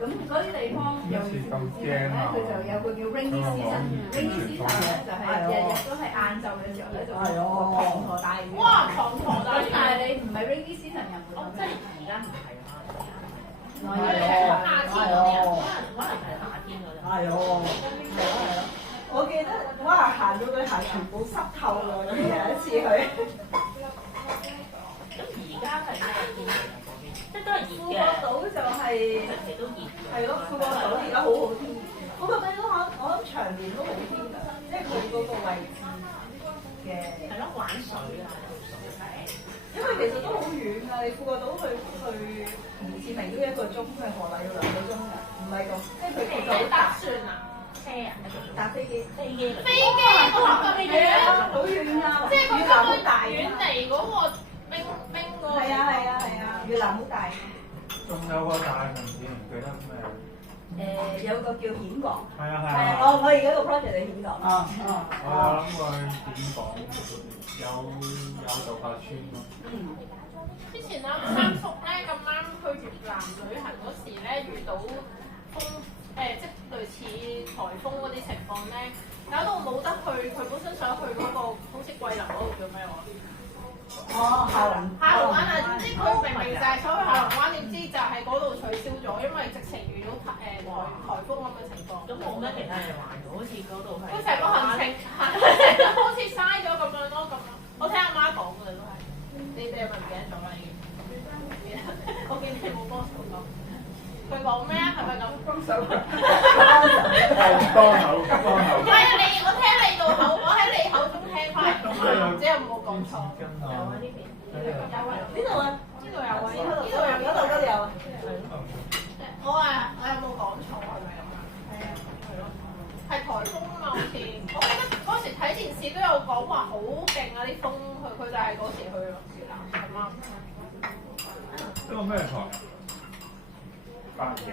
咁嗰啲地方尤其是胡志明咧，佢就有個叫 rainy season。rainy season 咧就係日日都係晏晝嘅時候咧就滂沱大雨。哇！滂沱大雨，但係你唔係 rainy season 又唔會咁。即係而家唔係啦。夏天嗰啲人，可能係夏天嗰啲。係咯，我記得哇，行到對鞋全部濕透喎，有一次去。咁而家係咩天氣啊？嗰邊即係都係熱富國嘅。島就係長期都熱。係咯，富國島而家好好天。富國島都我諗長年都好天㗎，即係佢嗰個位置嘅。係咯，玩水啊，游水。因為其實都好遠㗎，你富國島去胡志明都1個鐘，去河內要2個鐘㗎，唔係咁，即係佢其實好大。算啊，車啊，搭飛機。飛機嚟。飛機都咁遠，好遠㗎，即係佢越南好大遠離嗰個冰嗰個。係啊，越南好大。仲有個大城市唔記得咩？有個叫顯港。係啊，我而家個 project 係顯港。我諗佢點講？有度假村咯。之前啦，三叔咧咁啱去越南旅行嗰時咧，遇到風即係類似颱風嗰啲情況咧，搞到冇得去。佢本身想去嗰個好似桂林嗰度叫咩話？下龍灣啊！點知佢明明就係想去下龍灣，點知就係嗰度取消咗，因為直情遇到颱風咁嘅情況。咁冇咩其他嘢玩嘅，好似嗰度係。佢成個行程好似嘥咗咁樣咯，咁樣。我聽阿媽講嘅都係，你哋係咪唔記得咗啦已經？我見你冇幫手講。佢講咩啊？係咪咁？幫手。幫口。唔係啊！我聽你度口，我喺你口中聽翻嚟㗎嘛，唔知有冇講錯？有啊呢邊。有啊。呢度啊？呢度有啊？呢度有。嗰度都有啊。我有冇講錯係咪咁啊？係咯。係颱風啊嘛，好似我記得嗰時睇電視都有講話好勁啊啲風，佢就係嗰時去咯，越南咁啱。呢個咩台？8月。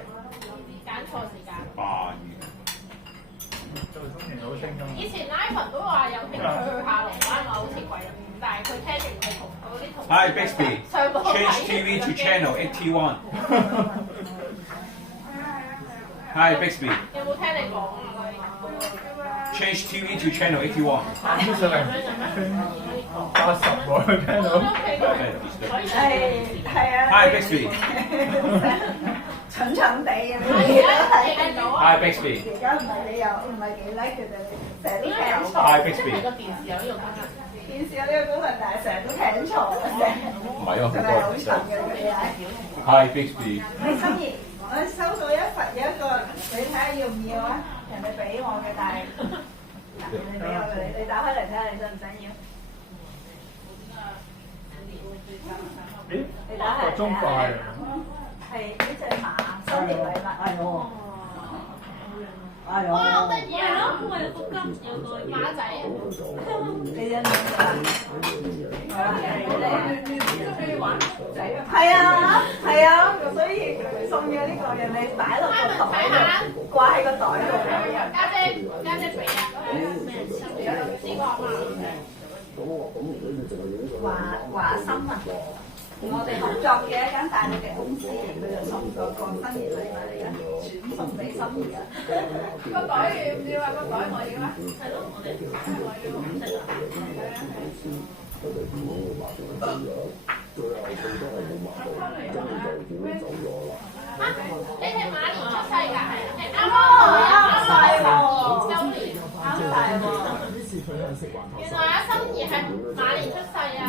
揀錯時間。8月。就中年好清㗎嘛。以前 Ivan 都話有興趣去下龍灣嘛，好似桂林，但係佢聽完佢同嗰啲同事 Hi Bixby, 上網睇 change TV to channel 81. Hi Bixby, 有冇聽你講啊？ change TV to channel 81. 80喎，聽到。係啊。Hi Bixby. 蠢蠢地嘅呢啲都係。Hi Bixby. 而家唔係你又唔係幾叻嘅啫，成日都聽錯。Hi 即係 Bixby. 個電視有呢個功能。電視有呢個功能，但係成日都聽錯，唔係啊，真係好蠢嘅佢哋係。Hi Bixby. 你心怡，我收到有一個，你睇下要唔要啊？人哋俾我嘅，但係人哋俾我嘅，你打開嚟睇下，你想唔想要？咦？你打開嚟中快啊！係呢隻馬新年禮物。係喎。係哇，好得意啊！因為福金有個馬仔，你欣賞㗎？你玩仔啊？係啊，係啊，所以送咗呢個人哋擺落個袋度，掛喺個袋度。家姐俾啊！呢個啊嘛。華心啊！我哋合作嘅一間大陸嘅公司，佢就送咗個新年禮物嚟嘅，轉送俾心怡啊！個袋要唔要啊？個袋我要啊！係咯，我哋我要紅色啊。你係馬年出世㗎？啱啱晒喎！周年啱晒喎！原來阿心怡係馬年出世啊！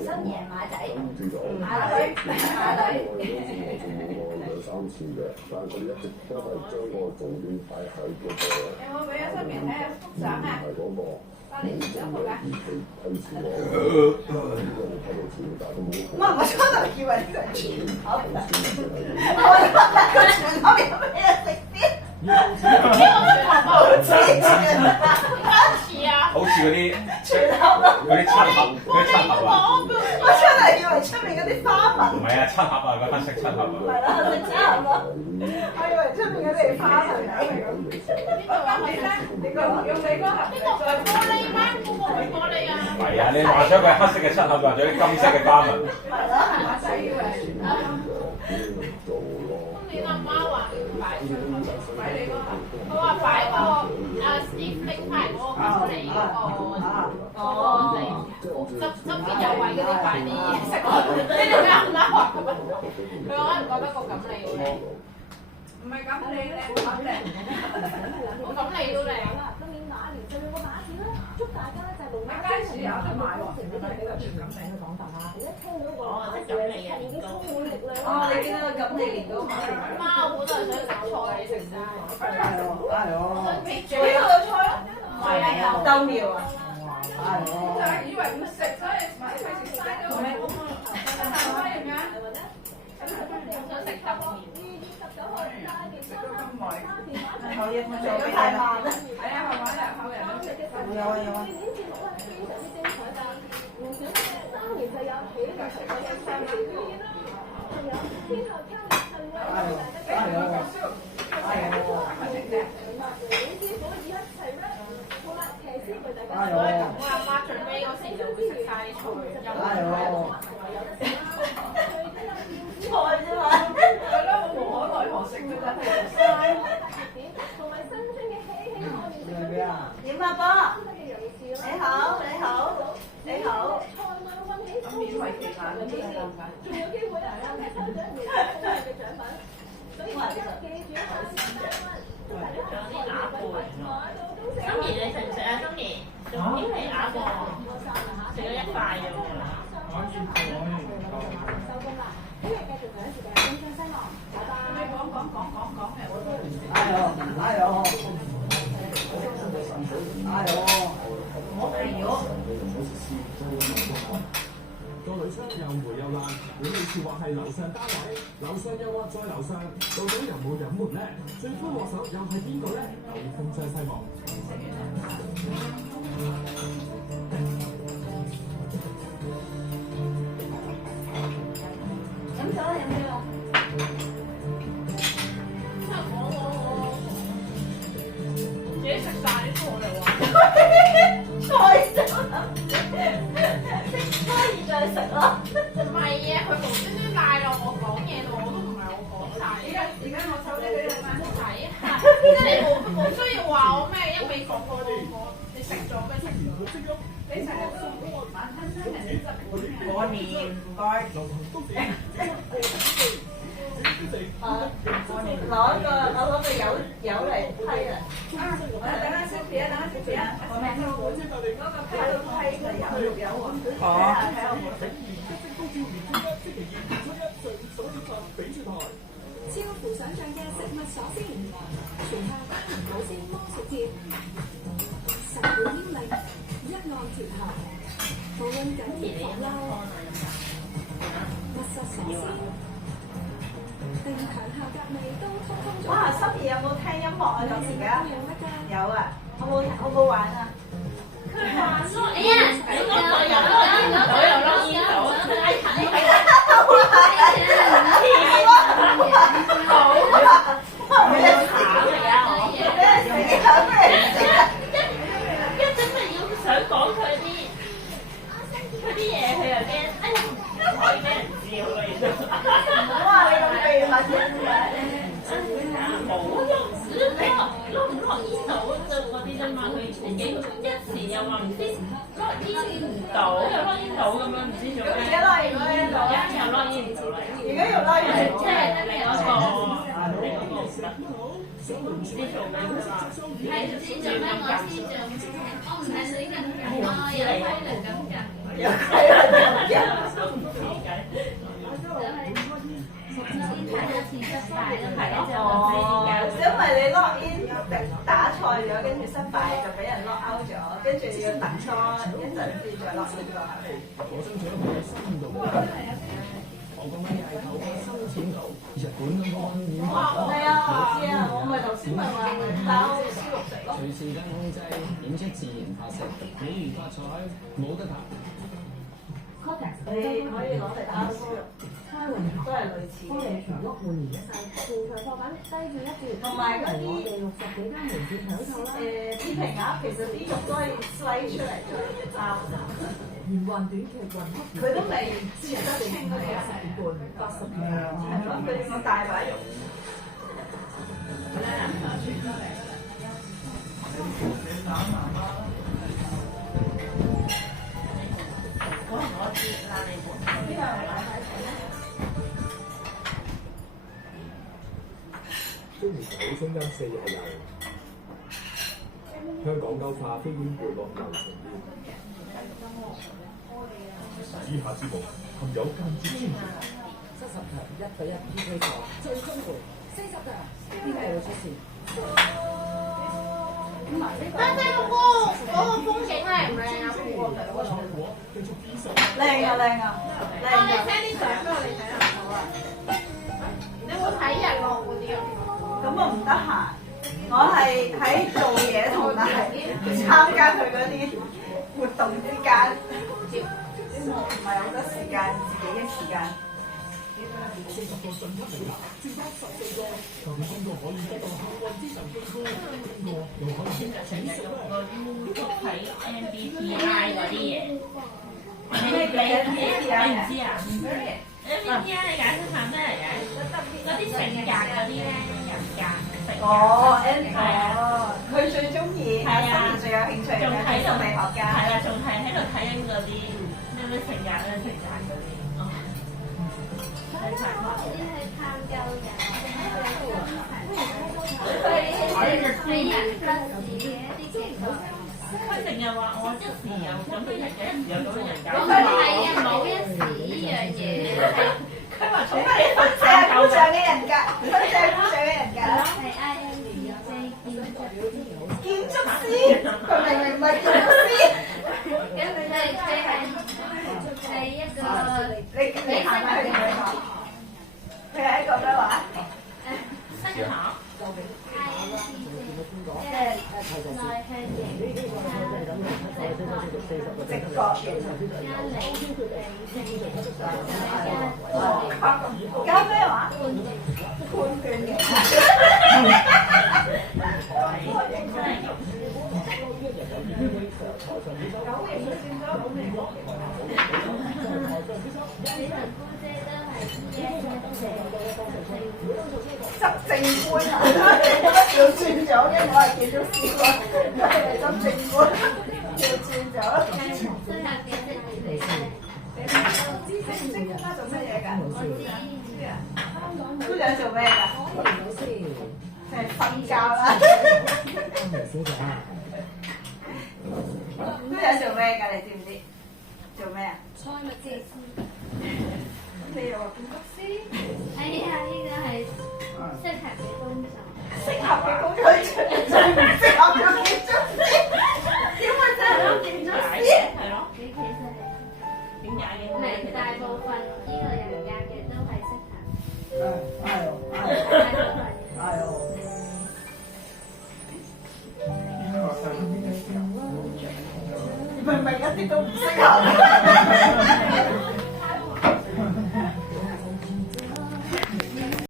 新爺馬仔，馬女，馬女。3次嘅，但係佢哋一直都係將嗰個重點擺喺嗰個。有冇俾阿新年睇幅相啊？係嗰個。新年幾號㗎？我初頭以為呢個係全盒，我覺得個全盒有咩食先？呢個全盒好似啊！好似嗰啲全盒咯。嗰啲七盒，嗰啲七盒啊！我真係以為出面嗰啲花紋。唔係啊，七盒啊，個黑色七盒啊！係啦，黑色七盒咯。我以為出面嗰啲係花紋嚟㗎。邊個話你咧？你個用你嗰盒，呢個係玻璃咩？嗰個係玻璃啊！唔係啊，你畫咗佢黑色嘅七盒，畫咗啲金色嘅花紋。係咯。我仔以為今年阿媽話擺出擺你嗰盒，佢話擺個Steve 拎翻嗰個玻璃嗰個側邊有位嗰啲擺啲嘢食咯。你哋啱唔啱話咁啊？佢可能覺得個錦鯉好靚，唔係錦鯉靚，好靚，我錦鯉都靚。喺街市有得賣喎，係咪呢個條錦鯉嘅講法啊？哦，即係錦鯉啊，年糕。哦，你見到個錦鯉年糕買嚟㗎？媽，我本來想食菜食晒。係喎，係喎。你煮呢個有菜咯？唔係啊，有豆苗啊？係喎。就係以為唔食，所以買費事嘥咗佢。係咪咁樣？想食豆苗。食咗咁耐，後日我做俾太慢啦。係啊，後日後日都食。有啊有啊。我阿媽最尾嗰時就會食晒啲菜，又唔係菜啫嘛。係咯，我無可奈何食嘅真係食晒。點啊，波？你好，你好，你好。咁勉為其難嗰啲係咁緊。心怡你食唔食啊？心怡仲要係鴨喎，食咗一塊啫喎。你講嘅，我都唔知。哎呦，哎呦，哎呦，我係咗。個鋁窗又霉又爛，管理處話係樓上單位，樓上又話再樓上，到底有冇隱瞞呢？罪魁禍首又係邊個呢？有風車西望。飲咗啦，飲咗啦。自己食晒啲菜嚟喎。菜咗啦，食菜而再食咯。唔係啊，佢無端端賴落我講嘢度，我都唔係我講晒。而家我手呢俾你睇睇啊！你冇需要話我咩，一味講我你食咗咩？你成日都慢吞吞人哋執過年唔該。攞個油嚟批啊！等下小姐啊，我咪嗰個批到批嘅有喎。哦。超乎想象嘅食物所先，全靠保鮮魔術節，實本英明，一案調合，無論緊貼防漏，密實所先，定強效革命都通通做。哇！心怡有冇聽音樂啊？咁而家有啊，好冇玩啊？哎呀，你嗰個又攞煙到，又攞煙到，想講佢啲嘢，佢又驚，哎呀，可以俾人知好多嘢都。唔好話你咁秘密嘅。冇啊，攞唔落煙到嗰啲啫嘛，佢一時又話唔知落煙唔到，又落煙到咁樣，唔知做咩。而家落煙到，而家又落煙唔到啦。而家又落煙到，即係另一個唔得。唔知做咩㗎嘛？係唔知做咩，我知做，我唔係死人嘅，我有規律咁㗎。又係啊！因為你 lock in 打賽咗，跟住失敗就俾人 lock out 咗，跟住要等多一陣先再 lock in 過。個咪係透過深淺度，日本咁個溫暖係啊，我知啊，我咪頭先咪話包燒肉食咯。隨時間控制，演出自然發射，比如發財冇得彈。你可以攞嚟包燒肉，都係類似嘅。同埋嗰啲鐵皮鴨，其實啲肉都係 slice 出嚟再包。佢都未切得清嗰啲啊，80片，係咯，佢個大把肉。中年好聲音4日遊，香港優化飛碟回落流程表。以下節目含有間接宣傳。70強1對1 PK 賽最終盤，40強邊個會出線？但係嗰個風景靚唔靚啊？靚啊！我哋 send 啲相俾我哋睇下好啊！你有冇睇日落嗰啲啊？咁我唔得閒，我係喺做嘢同埋參加佢嗰啲活動之間，唔係好多時間，自己嘅時間。40個晉級名額，剩翻14個，究竟邊個可以得到幸運之神嘅歌？邊個又可以經過選擇咧？睇 MBTI 嗰啲嘢，你唔知啊？MBTI 你解釋下咩嚟嘅？嗰啲性格嗰啲咧，人格性格。佢最中意，最有興趣嘅心理學家。係啦，仲係喺度睇緊嗰啲咩性格嗰啲。你去探究人，你人格自己一啲嘅。佢成日話我一時有咁嘅人格，一時有咁嘅人格。佢係啊，冇一時呢樣嘢。佢話從乜你分社會上嘅人格，分社會上嘅人格啦。係 INFJ 建築師，佢明明唔係建築師。咁佢係一個你行埋去同佢講，佢係一個咩話？新下。即係內向型，直覺型。加咩話？判斷型。執政官啊！調轉咗嘅，我係見到試過，佢係執政官，調轉咗。職家做乜嘢㗎？姑娘做咩㗎？就係瞓覺啦。姑娘做咩㗎？你知唔知？做咩啊？菜物技師。你又話建築師？係啊，呢個係適合嘅工作。適合嘅工作，最唔適合嘅建築師。點會真係有建築師？係咯。你其實點解嘅？係大部分呢個人格嘅都係適合。明明一啲都唔適合。